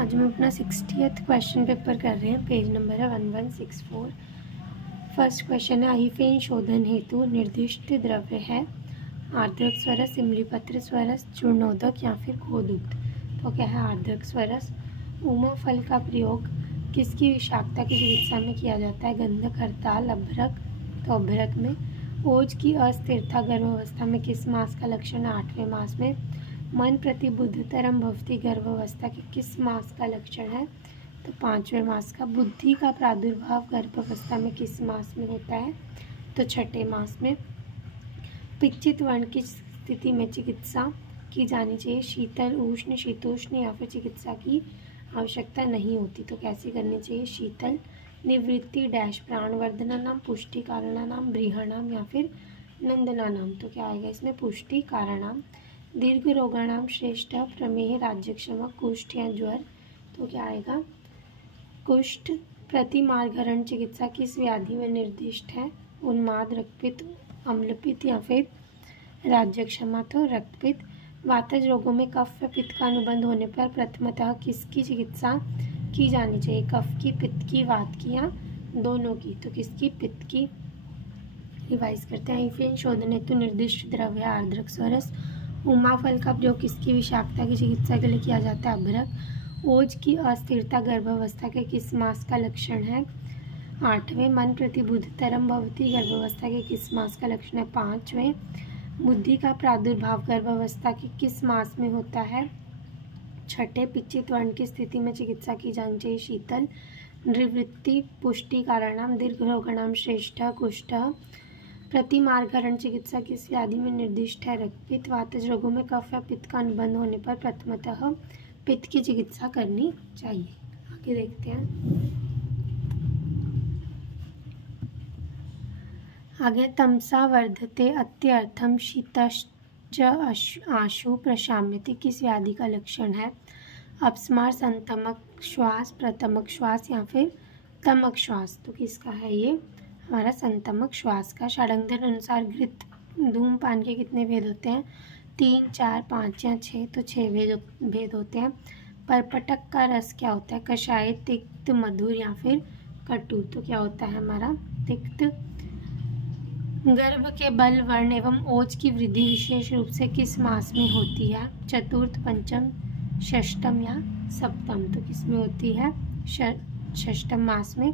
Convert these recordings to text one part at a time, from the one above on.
आज हम अपना 60th क्वेश्चन पेपर कर रहे हैं। पेज नंबर है 1164। फर्स्ट क्वेश्चन है, अहिफेन शोधन हेतु निर्दिष्ट द्रव्य है आर्द्रक स्वरस, इमलीपत्र स्वरस, चूर्णोदक या फिर गोदुग्ध। तो क्या है आर्द्रक स्वरस। उमा फल का प्रयोग किसकी विषाक्तता की चिकित्सा में किया जाता है? गंधक, हड़ताल, अभ्रक। तो अभ्रक में। ओज की अस्थिरता गर्भावस्था में किस मास का लक्षण है? 8वें मास में। मन प्रतिबुद्धतरम भवति गर्भावस्था के किस मास का लक्षण है? तो 5वें मास का। बुद्धि का प्रादुर्भाव गर्भावस्था में किस मास में होता है? तो 6ठे मास में। पिच्चित वर्ण की स्थिति में चिकित्सा की जानी चाहिए? शीतल, उष्ण, शीतोष्ण या फिर चिकित्सा की आवश्यकता नहीं होती। तो कैसे करनी चाहिए? शीतल। निवृत्ति डैश प्राणवर्धना नाम, पुष्टि कारणानाम, बृहणाम या फिर नंदना नाम। तो क्या आएगा इसमें? पुष्टि कारणाम। दीर्घ रोगाणाम श्रेष्ठ प्रमेह, राज्यक्षमक, कुष्ठ या ज्वर। तो क्या आएगा? कुष्ठ। प्रतिमार्गरण चिकित्सा किस व्याधि में निर्दिष्ट है? उन्माद, रक्तपित्त, अम्लपित्त या फिर राज्यक्षमा। तो रक्तपित्त। वातज रोगों में कफ व पित्त का अनुबंध होने पर प्रथमतः किसकी चिकित्सा की जानी चाहिए? कफ की, पित्त की, वात की या दोनों की? तो किसकी? पित्त की। रिवाइज करते हैं। अहिफेन शोधन हेतु निर्दिष्ट द्रव्य आर्द्रक स्वरस। उमा फल का प्रयोग किसकी विषाक्तता की चिकित्सा के लिए किया जाता है? अभ्रक। ओज की अस्थिरता गर्भावस्था के किस मास का लक्षण है? 8वें। मन प्रतिबुद्धतरम भवति गर्भावस्था के किस मास का लक्षण है? 5वें। बुद्धि का प्रादुर्भाव गर्भावस्था के किस मास में होता है? 6ठे। पिच्चित वर्ण की स्थिति में चिकित्सा की जानी चाहिए? शीतल। निवृत्ति पुष्टि कारणाम, दीर्घ रोगाणाम श्रेष्ठ, कुष्ठ। प्रतिमार्गरण चिकित्सा किस व्याधि में निर्दिष्ट है? रक्तपित्त। वातज रोगों में कफ या पित्त का अनुबंध होने पर प्रथमतः पित्त की चिकित्सा करनी चाहिए। आगे देखते हैं। आगे तमसा वर्धते अत्यर्थम शीतश्च आशु प्रशाम्यति किस व्याधि का लक्षण है? अपस्मार, संतमक श्वास, प्रतमक श्वास या फिर तमक श्वास। तो किसका है ये? हमारा संतमक श्वास का। षडंगर अनुसार घृत धूमपान के कितने भेद होते हैं? 3, 4, 5 या 6। तो 6 भेद होते हैं। परपटक का रस क्या होता है? कषाय, तिक्त, मधुर या फिर कटु। तो क्या होता है हमारा? तिक्त। गर्भ के बल, वर्ण एवं ओज की वृद्धि विशेष रूप से किस मास में होती है? चतुर्थ, पंचम, षष्टम या सप्तम। तो किसमें होती है? षष्टम मास में।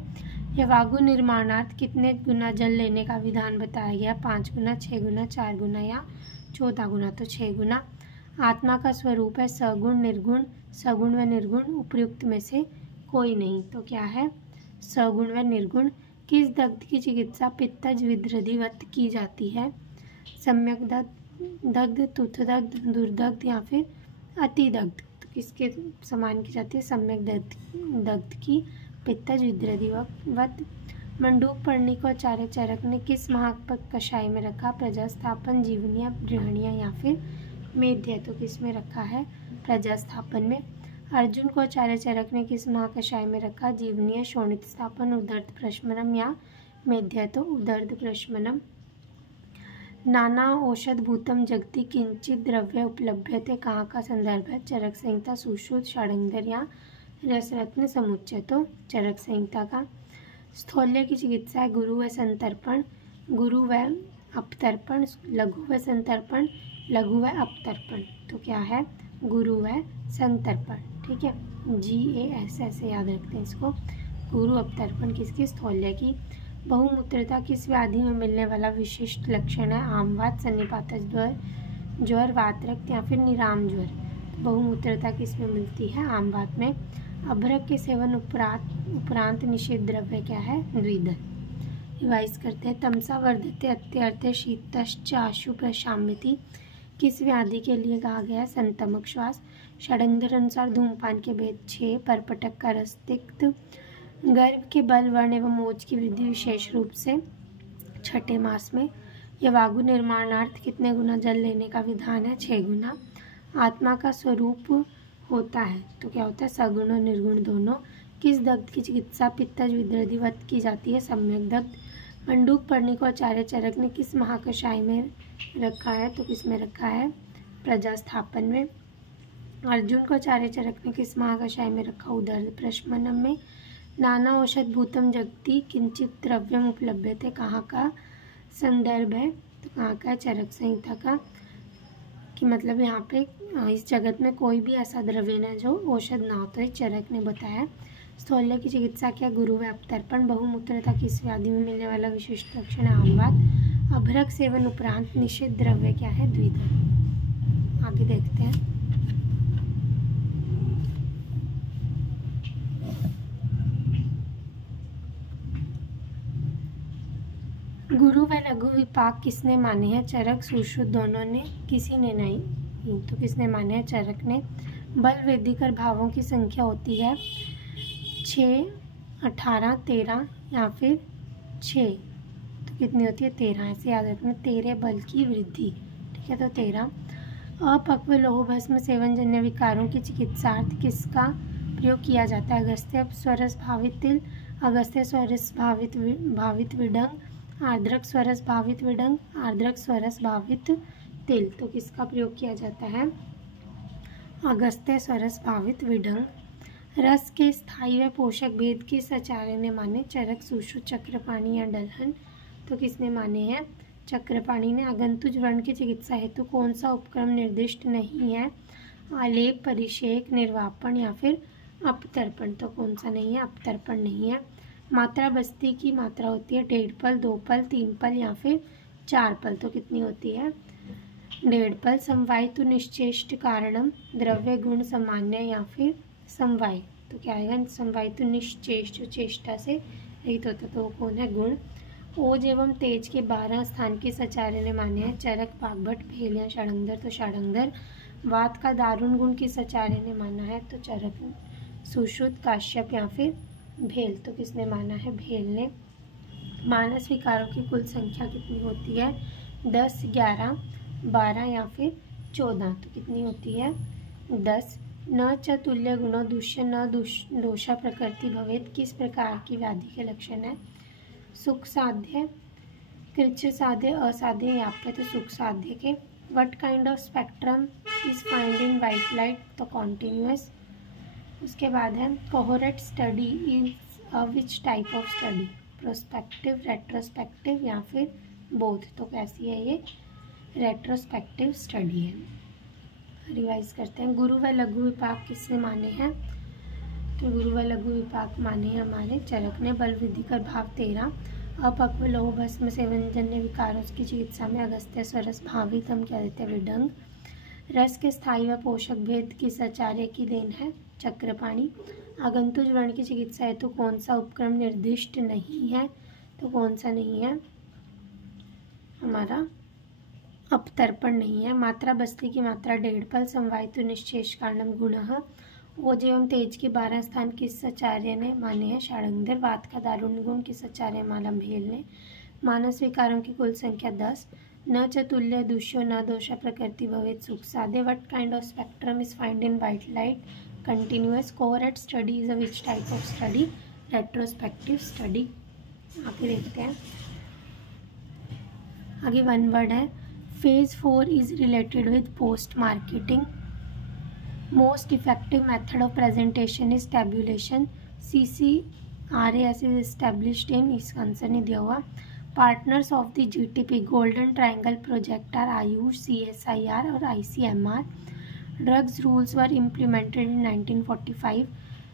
यवागु निर्माणार्थ कितने गुना जल लेने का विधान बताया गया? 5 गुना, 6 गुना, 4 गुना या 14 गुना। तो 6 गुना। आत्मा का स्वरूप है सगुण, निर्गुण, सगुण व निर्गुण, उपयुक्त में से कोई नहीं। तो क्या है? सगुण व निर्गुण। किस दग्ध की चिकित्सा पित्तज विदृधिवत की जाती है? सम्यक दग्ध, तुतदग्ध, दुर्दग्ध या फिर अतिदग्ध। तो किसके समान की जाती है? सम्यक दग्ध की, पित्तज विदृधिवत। मंडूक पर्णी को आचार्य चरक ने किस महाकषाय में रखा? प्रजास्थापन, जीवनीय, गृहणीय या फिर मेध्य। तो किस में रखा है? प्रजास्थापन में। अर्जुन को आचार्य चरक ने किस महाकषाय में रखा? जीवनीय, शोणित स्थापन, उदर्त प्रशमनम या मेध्य। तो उदर्त प्रशमनम। नाना औषध भूतम जगति किंचित द्रव्य उपलभ्यते कहाँ का संदर्भ है? चरक संहिता, सुश्रुत, षडंगर या रसरत्न समुच्चय। तो चरक संहिता का। स्थौल्य की चिकित्सा है गुरु व संतर्पण, गुरु व अपतर्पण, लघु व संतर्पण, लघु व अपतर्पण। तो क्या है? गुरु व संतर्पण। ठीक है, GAS ऐसे याद रखते हैं इसको। गुरु अपतर्पण किसकी? स्थौल्य की। बहुमूत्रता किस व्याधि में मिलने वाला विशिष्ट लक्षण है? आमवात, सन्निपातज ज्वर, वातरक्त या फिर निराम ज्वर। बहुमूत्रता किस में मिलती है? आमवात में। अभ्रक के सेवन उपरांत निषिद्ध द्रव्य क्या है? द्विदल। रिवाइज करते हैं। तमसा वर्धते अत्यर्थे शीतश्च आशु प्रशाम्यति किस व्याधि के लिए कहा गया? संतमक श्वास। षडंगर अनुसार धूमपान के भेद 6। परपटक का रस, तिक्त। गर्भ के बल, वर्ण एवं ओज की वृद्धि विशेष रूप से 6ठे मास में। यवागु निर्माणार्थ कितने गुना जल लेने का विधान है? 6 गुना। आत्मा का स्वरूप होता है तो क्या होता है? सगुण और निर्गुण दोनों। किस दग्ध की चिकित्सा पित्तज विदृधिवत की जाती है? सम्यक दग्ध। मंडूक पर्णी को आचार्य चरक ने किस महाकषाय में रखा है? तो किस में रखा है? प्रजास्थापन में। अर्जुन को आचार्य चरक ने किस महाकषाय में रखा? उदर प्रश्मनम में। नाना औषध भूतम जगति किंचित द्रव्यम उपलब्धते, कहाँ का संदर्भ है? तो कहाँ का? चरक संहिता का। कि मतलब यहाँ पे इस जगत में कोई भी ऐसा द्रव्य न जो औषध ना हो, तो चरक ने बताया। स्थौल्य की चिकित्सा क्या? गुरु व अपतर्पण। बहुमूत्रता किस व्याधि में मिलने वाला विशिष्ट लक्षण है? आम बात। अभ्रक सेवन उपरांत निषिद्ध द्रव्य क्या है? द्विधा। आगे देखते हैं। गुरु व लघु विपाक किसने माने हैं? चरक सुश्रुत दोनों ने, किसी ने नहीं। तो किसने माने हैं? चरक ने। बल वृद्धि कर भावों की संख्या होती है 6, 18, 13 या फिर 6। तो कितनी होती है? 13। ऐसे याद रखना, 13 बल की वृद्धि। ठीक है, तो 13। अपक्व लौह भस्म सेवन जन्य विकारों की चिकित्सार्थ किसका प्रयोग किया जाता है? अगस्त्य स्वरस भावित तिल, अगस्त्य स्वरस भावित विडंग, आर्द्रक स्वरस भावित विडंग, आर्द्रक स्वरस भावित तिल। तो किसका प्रयोग किया जाता है? अगस्त्य स्वरस भावित विडंग। रस के स्थायी व पोषक भेद किस आचार्य ने माने? चरक सुश्रुत चक्रपाणी या दलहन। तो किसने माने हैं? चक्रपाणी ने। आगंतुज व्रण की चिकित्सा हेतु कौन सा उपक्रम निर्दिष्ट नहीं है? आलेप, परिषेक, निर्वापन या फिर अपतर्पण। तो कौन सा नहीं है? अपतर्पण नहीं है। मात्रा बस्ती की मात्रा होती है 1.5 पल, 2 पल, 3 पल या फिर 4 पल। तो कितनी होती है? 1.5 पल। समवायितु निश्चेष्ट कारणम, द्रव्य गुण सामान्य या फिर समवाय। तो क्या आएगा? समवायितु निश्चेष्ट, जो चेष्टा से रहित होता, तो कौन है? गुण। ओज एवं तेज के 12 स्थान किस आचार्य ने माने हैं? चरक, वाग्भट, भेल या षडंगर। तो षडंगर। वात का दारुण गुण किस आचार्य ने माना है? तो चरक, सुश्रुत, काश्यप या फिर भेल। तो किसने माना है? भेल ने। मानस विकारों की कुल संख्या कितनी होती है? 10, 11, 12 या फिर 14। तो कितनी होती है? 10। न च तुल्य गुणो दुष्य न दोषा प्रकृति भवेत किस प्रकार की व्याधि के लक्षण है? सुख साध्य, कृच्छ साध्य, असाध्य, याप्य। तो सुख साध्य के। What kind of spectrum is find in white light? तो कॉन्टिन्यूअस। उसके बाद है cohort study is which type of study? Prospective, retrospective या फिर बोथ। तो कैसी है ये? रेट्रोस्पेक्टिव स्टडी है। रिवाइज करते हैं। गुरु व लघु विपाक किसने माने हैं? तो गुरु व लघु विपाक माने हैं हमारे चरक ने। बल वृद्धि कर भाव 13। अपक्व लौह भस्म सेवन जन्य विकारों की चिकित्सा में अगस्त्य स्वरस भावित हम क्या देते हैं? विडंग। रस के स्थायी व पोषक भेद किस आचार्य की देन है? चक्रपाणी। आगंतुज व्रण की चिकित्सा हेतु कौन सा उपक्रम निर्दिष्ट नहीं है? तो कौन सा नहीं है? हमारा अपतर्पण नहीं है। मात्रा बस्ती की मात्रा 1.5 पल। समवायितु निश्चेष कारणम गुणः। ओज एवं तेज के 12 स्थान किस आचार्य ने माने हैं? षडंगर। वात का दारुण गुण किस आचार्य माना? भेल ने। मानस विकारों की कुल संख्या 10। न च तुल्य दुष्यो न दोषा प्रकृति भवेत सुख साध्य। What kind of spectrum is find in white light? Continuous. Cohort study is a which type of study? Retrospective study. आगे देखते हैं। आगे वन वर्ड है। Phase 4 is related with post marketing. Most effective method of presentation is tabulation. CCRAS is established in, इसका answer नहीं दिया हुआ। Partners of the GTP golden triangle project are AYUSH, CSIR और ICMR. Drugs rules were implemented in 1945.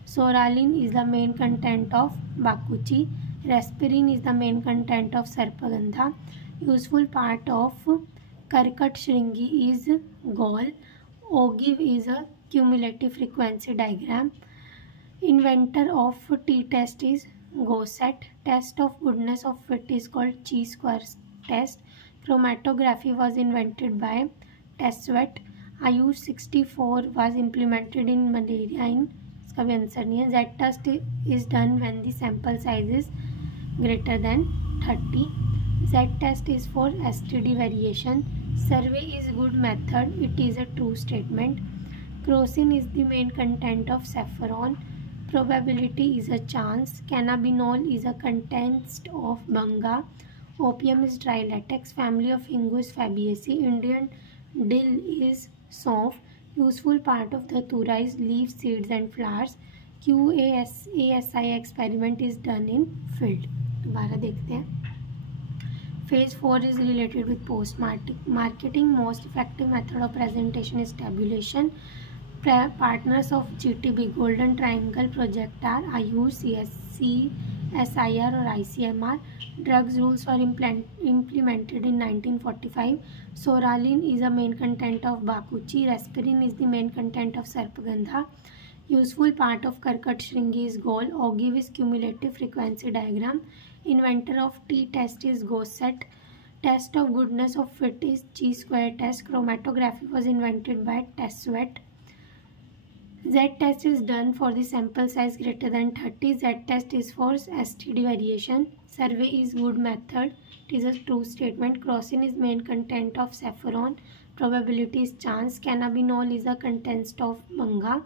Soralin is the main content of Bakuchi. Respirin is the main content of Sarpagandha. Useful part of Karkat Shringi is gall. Ogive is a cumulative frequency diagram. Inventor of t-test is Gosset. Test of goodness of fit is called chi-square test. Chromatography was invented by Tesswet. Ayush 64 was implemented in malaria in, इसका भी answer नहीं है। Z test is done when the sample size is greater than 30. Z test is for STD variation. Survey is good method. It is a true statement. Crocin is the main content of saffron. Probability is a chance. Cannabinol is a contents of banga. Opium is dry latex. Family of Ingus fabaceae. Indian dill is सौंफ। Useful part of the datura is leaves, seeds and flowers. QASI experiment is done in field. दोबारा देखते हैं. Phase 4 is related with post-marketing. Most effective method of presentation is tabulation. Partners of GTB Golden Triangle project are Ayush, CSC, SIR or ICMR. Drugs rules were implemented in 1945. Soralin is a main content of Bakuchi. Respirin is the main content of Sarpagandha. Useful part of Karkat Shringi is goal. Ogive is cumulative frequency diagram. Inventor of t-test is Gosset. Test of goodness of fit is chi-square test. Chromatography was invented by Tesswet. Z-test is done for the sample size greater than 30. Z-test is for STD variation. Survey is good method. It is a true statement. Crocin is main content of saffron. Probability is chance. Cannabinol is a content of manga.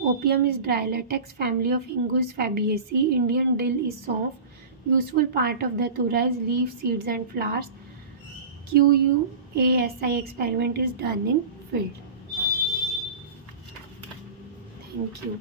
Opium is dry latex. Family of Hingu is Fabaceae. Indian dill is Saunf. Useful part of the datura is leaves, seeds and flowers. QUASI experiment is done in field. Thank you.